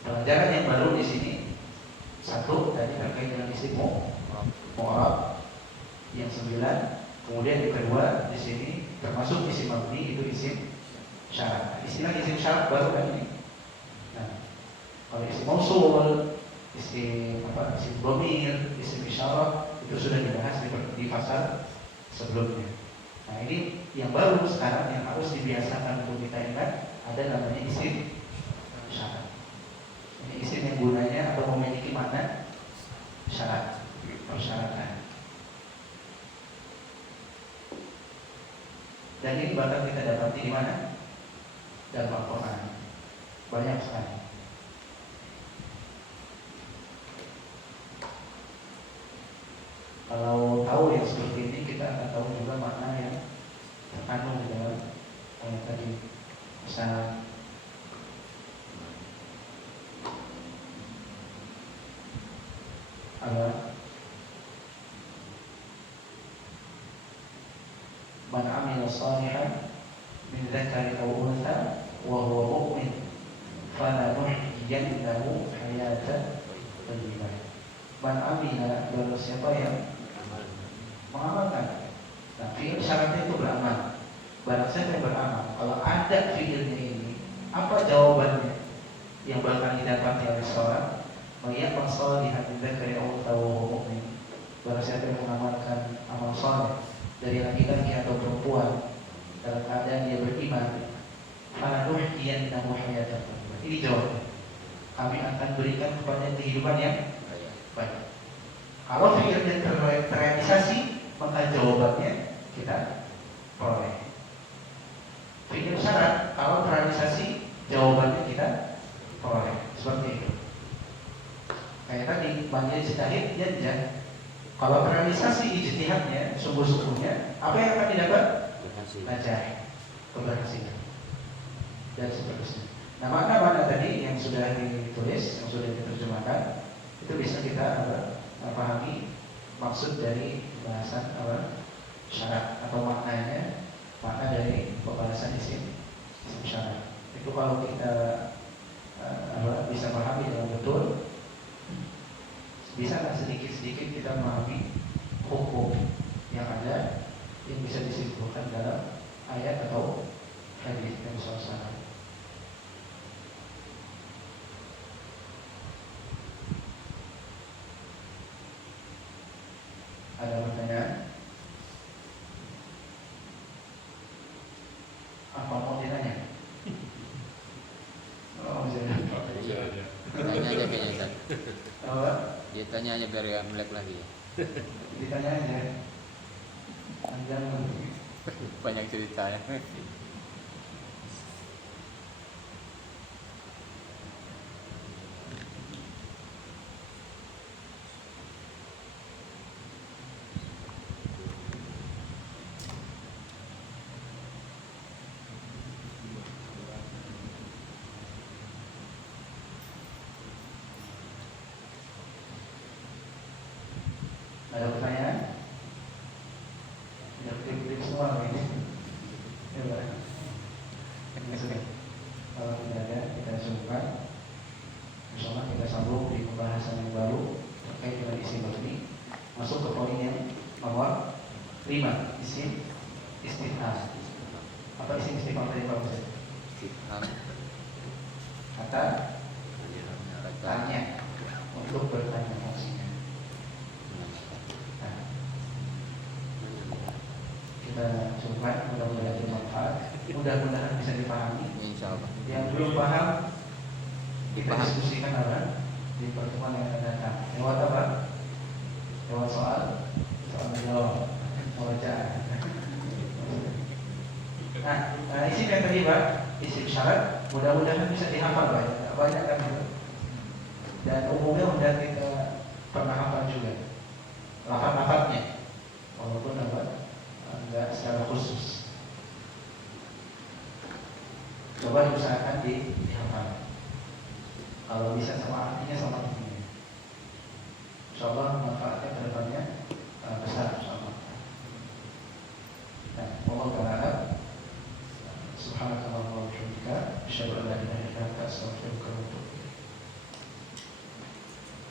Pelajaran yang baru di sini satu tadi terkait dengan isim mu'rab yang 9. Kemudian yang kedua di sini termasuk isim mabni itu isim syarat. Istilah isim syarat baru kan ini. Nah, kalau isim mausul, isim dhamir, isim isyarah itu sudah dibahas di fasal sebelumnya. Nah, ini yang baru sekarang yang harus dibiasakan untuk kita ingat ada namanya isim syarat. Ini isim yang gunanya atau memiliki makna syarat, persyaratan. Dan ini bakal kita dapati di mana? Dalam Al-Quran. Banyak sekali. Kalau tahu yang seperti ini, kita akan tahu juga makna yang terkandung di dalam ayat tadi. Misal man amila salihan min dzakarin aw untha wa huwa mu'min falanuhyiyannahu hayatan thayyibah. Man amila, barang siapa yang mengamalkan. Nah, fi'il syaratnya itu beramal. Barang siapa yang beramal, kalau ada fi'ilnya ini, apa jawabannya yang bakal didapati oleh seorang? Mayyaman shalihan min dzakarin aw untha wa huwa mu'min. Barang siapa yang mengamalkan amal saleh dari laki-laki atau perempuan dalam keadaan dia beriman, falanuhyiyannahu hayatan thayyibah. Ini jawabnya. Kami akan berikan kepada kehidupan yang baik. Kalau fi'ilnya terrealisasi, maka jawabannya kita peroleh. Fi'il syarat, kalau terrealisasi, jawabannya kita peroleh. Seperti itu. Kayak tadi, manggil ijtihad, ya. Kalau terrealisasi ijtihadnya, sungguh-sungguhnya, apa yang akan didapat? Najah, keberhasilan, dan seterusnya. Nah, mana tadi yang sudah ditulis, yang sudah diterjemahkan, itu bisa kita pahami maksud dari bahasan syarat atau maknanya, makna dari pembahasan isim syarat. Itu kalau kita bisa pahami dengan betul, bisa sedikit-sedikit kita memahami hukum yang ada yang bisa disimpulkan dalam ayat atau hadis Nabi SAW. Ada pertanyaan? Apa mau ditanya? Oh, jangan. Tanya aja kayaknya Ustaz. Apa? Dia tanya aja biar gak melek lagi. Ditanya aja. Jangan. Banyak ceritanya. Ada pertanyaan? Tidak kutip-kutip semua ini. Ya, Pak. Ini sudah. Kalau tidak ada, kita coba. Insyaallah kita sambung di pembahasan yang baru terkait dengan isim mabni. Masuk ke poin yang nomor 5, isim istifham. Apa isim istifham tadi Pak Ustaz? Istifham. Kata tanya untuk bertanya maksudnya. Nah, kita coba, mudah-mudahan bermanfaat, mudah-mudahan bisa dipahami. Insya Allah. Yang belum paham kita Dipaham. diskusikan di pertemuan yang akan datang. Lewat apa? Lewat soal menjawab, murojaah. Nah, isim yang tadi Pak, isim syarat, mudah-mudahan bisa dihafal banyak kan itu. Dan umumnya udah kita pernah hafal juga lafaz-lafaznya, walaupun enggak secara khusus. Coba diusahakan dihafal. Kalau bisa sama artinya sama artinya. Insyaallah manfaatnya ke depannya besar insyaallah. Nah, Allah Ta'ala subhanakallahumma wa bihamdika asyhadu an la ilaha illa anta astaghfiruka wa atubu ilaik.